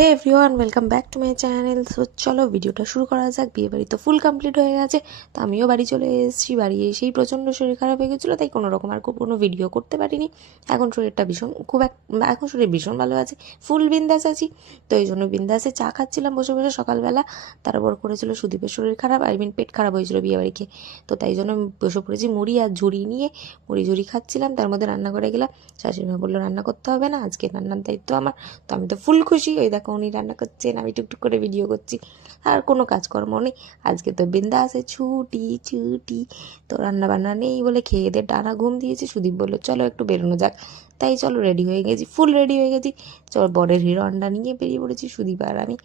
Hey everyone welcome back to my channel so চলো ভিডিওটা শুরু করা যাক। বিয়ে বাড়ি তো ফুল কমপ্লিট হয়ে গেছে। তো আমিও বাড়ি চলে এসেছি। বাড়ি এসেই প্রচণ্ড শরীর খারাপ হয়ে গেছিল, তাই কোনো রকম আর কোনো ভিডিও করতে পারিনি। এখন শরীরটা ভীষণ, খুব এক, এখন শরীর ভীষণ ভালো আছে। ফুল বিন্দাস আছি। তো এই জন্য বিন্দাসে চা খাচ্ছিলাম বসে বসে সকালবেলা। তারপর করেছিল সুদীপের শরীর খারাপ আই মিন পেট খারাপ হয়েছিল বিয়ে বাড়ি খেয়ে। তো তাই জন্য বসে পড়েছি মুড়ি আর ঝুড়ি নিয়ে। মুড়ি ঝুড়ি খাচ্ছিলাম, তার মধ্যে রান্না করে গেলাম। শাশুড়ি মা বলল, রান্না করতে হবে না, আজকে রান্নার দায়িত্ব আমার। তো আমি তো ফুল খুশি। ওই দেখো উনি রান্না করছেন আমি টুকটুক করে ভিডিও করছি। আর কোনো কাজকর্ম নেই। আজকে তো বিন্দা আছে ছুটি ছুটি। তো রান্না বান্না নেই বলে খেয়ে দিয়ে ডানা ঘুম দিয়েছি। সুদীপ বলল, চলো একটু বেরোনো যাক। তাই চলো রেডি হয়ে গেছি ফুল রেডি হয়ে গেছি। চল বরের হিরো আন্ডা নিয়ে বেরিয়ে পড়েছি, সুদীপ আর আমি।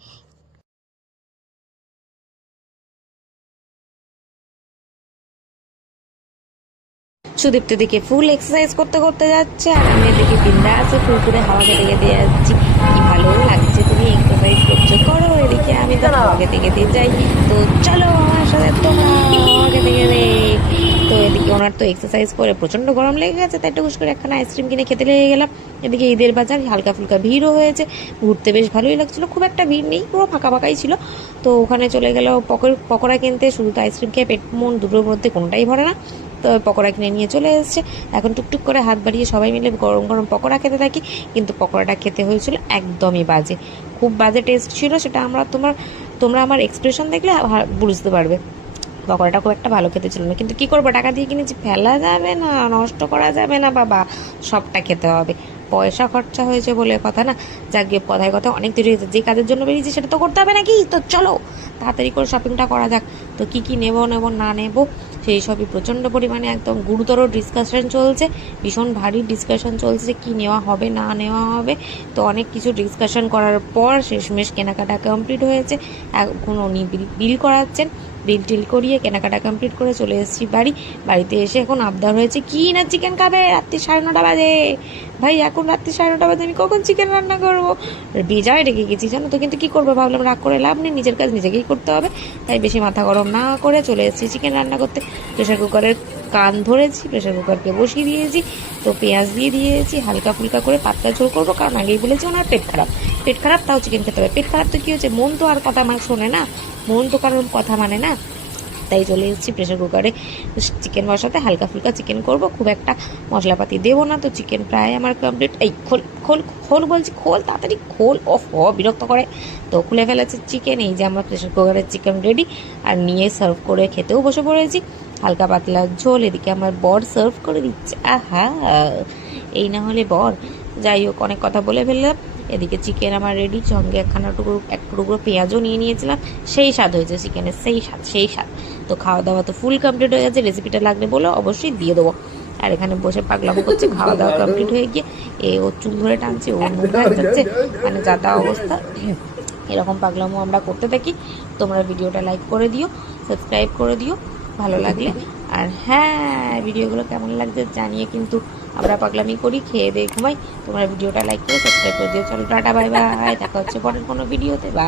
সুদীপ তো দিকে ফুল এক্সারসাইজ করতে করতে যাচ্ছে আর আমি এদিকে আছে ফুল করে হাওয়া খেতে খেতে যাচ্ছি। ভালো লাগছে তুমি এক্সারসাইজ করছ করো, এদিকে আমি তো হাওয়া খেতে খেতে যাই তো চলো আমার সাথে তোমরা খেতে খেতে তো এদিকে ওনার তো এক্সারসাইজ করে প্রচণ্ড গরম লেগে গেছে, তাই টুকুস করে একখানা আইসক্রিম কিনে খেতে লেগে গেলাম। এদিকে ঈদের বাজার হালকা ফুলকা ভিড়ও হয়েছে। ঘুরতে বেশ ভালোই লাগছিল, খুব একটা ভিড় নেই, পুরো ফাঁকা ফাঁকাই ছিল। তো ওখানে চলে গেল পকর পকোড়া কিনতে, শুধু তো আইসক্রিম খেয়ে পেট মন দুটোর মধ্যে কোনোটাই ভরে না। তো পকোড়া কিনে নিয়ে চলে এসেছে। এখন টুকটুক করে হাত বাড়িয়ে সবাই মিলে গরম গরম পকোড়া খেতে থাকি, কিন্তু পকোড়াটা খেতে হয়েছিল একদমই বাজে। খুব বাজে টেস্ট ছিল, সেটা আমরা তোমার, তোমরা আমার এক্সপ্রেশন দেখলে বুঝতে পারবে। পকোড়াটা খুব একটা ভালো খেতে ছিল না। কিন্তু কী করব, টাকা দিয়ে কিনেছি, ফেলা যাবে না, নষ্ট করা যাবে না, বাবা, সবটা খেতে হবে। পয়সা খরচা হয়েছে বলে কথা না যাক গিয়ে কথায় কথা অনেক দেরি হয়েছে। যে কাজের জন্য বেরিয়েছি, সেটা তো করতে হবে নাকি? তো চলো, তাড়াতাড়ি করে শপিংটা করা যাক। তো কি কি নেব নেব, না নেব সেই সবই প্রচণ্ড পরিমাণে একদম গুরুতর ডিসকাশন চলছে। ভীষণ ভারী ডিসকাশন চলছে কি নেওয়া হবে, না নেওয়া হবে। তো অনেক কিছু ডিসকাশন করার পর শেষমেশ কেনাকাটা কমপ্লিট হয়েছে। এখন উনি বিল করাচ্ছেন। বিল টিল করিয়ে কেনাকাটা কমপ্লিট করে চলে এসেছি বাড়ি। বাড়িতে এসে এখন আবদার হয়েছে, কি না চিকেন খাবে? রাত্রি সাড়ে নটা বাজে। ভাই, এখন রাত্রি সাড়ে নটা বাজে, আমি কখন চিকেন রান্না করব? বেজায় রেখে গেছি, জানো তো, কিন্তু কী করব? ভাবলাম রাগ করে লাভ নেই, নিজের কাজ নিজেকেই করতে হবে। তাই বেশি মাথা গরম না করে চলে এসেছি চিকেন রান্না করতে। প্রেশার কুকারের কান ধরেছি প্রেশার কুকারকে বসিয়ে দিয়েছি, তো পেঁয়াজ দিয়ে দিয়েছি, হালকা ফুলকা করে পাতলা ঝোল করব, কারণ আগেই বলেছি ওনার পেট খারাপ। পেট খারাপ, তাও চিকেন খেতে হবে। পেট খারাপ তো কী হচ্ছে মন তো আর কথা আমার শোনে না। মন তো কারোর কথা মানে না। তাই চলে এসেছি প্রেশার কুকারে চিকেন বসাতে হালকা ফুলকা চিকেন করব। খুব একটা মশলাপাতি দেবো না। তো চিকেন প্রায় আমার কমপ্লিট এই খোল খোল খোল বলছি, খোল, তাড়াতাড়ি খোল। ও হ বিরক্ত করে। তো খুলে ফেলেছে চিকেন। এই যে আমার প্রেশার কুকারের চিকেন রেডি আর নিয়ে সার্ভ করে খেতেও বসে পড়েছি। হালকা পাতলা ঝোল। এদিকে আমার বর সার্ভ করে দিচ্ছে। আহা! এই না হলে বর। যাই হোক, অনেক কথা বলে ফেললাম। এদিকে চিকেন আমার রেডি সঙ্গে একখানা টুকরো, এক টুকরো পেঁয়াজও নিয়ে নিয়েছিলাম। সেই স্বাদ হয়েছে চিকেনের সেই স্বাদ সেই স্বাদ। তো খাওয়া দাওয়া তো ফুল কমপ্লিট হয়ে গেছে রেসিপিটা লাগবে বলে অবশ্যই দিয়ে দেবো। আর এখানে বসে পাগলামো করছে খাওয়া দাওয়া কমপ্লিট হয়ে গিয়ে এ ও চুল ধরে টানছে, ও মুখ যাচ্ছে। মানে যা তা অবস্থা। এরকম পাগলামো আমরা করতে থাকি। তোমরা ভিডিওটা লাইক করে দিও সাবস্ক্রাইব করে দিও। ভালো লাগলে আর হ্যাঁ ভিডিওগুলো কেমন লাগছে জানিয়ে কিন্তু আমরা পাগলামি করি, খেয়ে দিয়ে ঘুমাই। তোমরা ভিডিওটা লাইক করে সাবস্ক্রাইব করে দিও। চলো টাটা বাই বাই দেখা হচ্ছে পরের কোনো ভিডিওতে। বা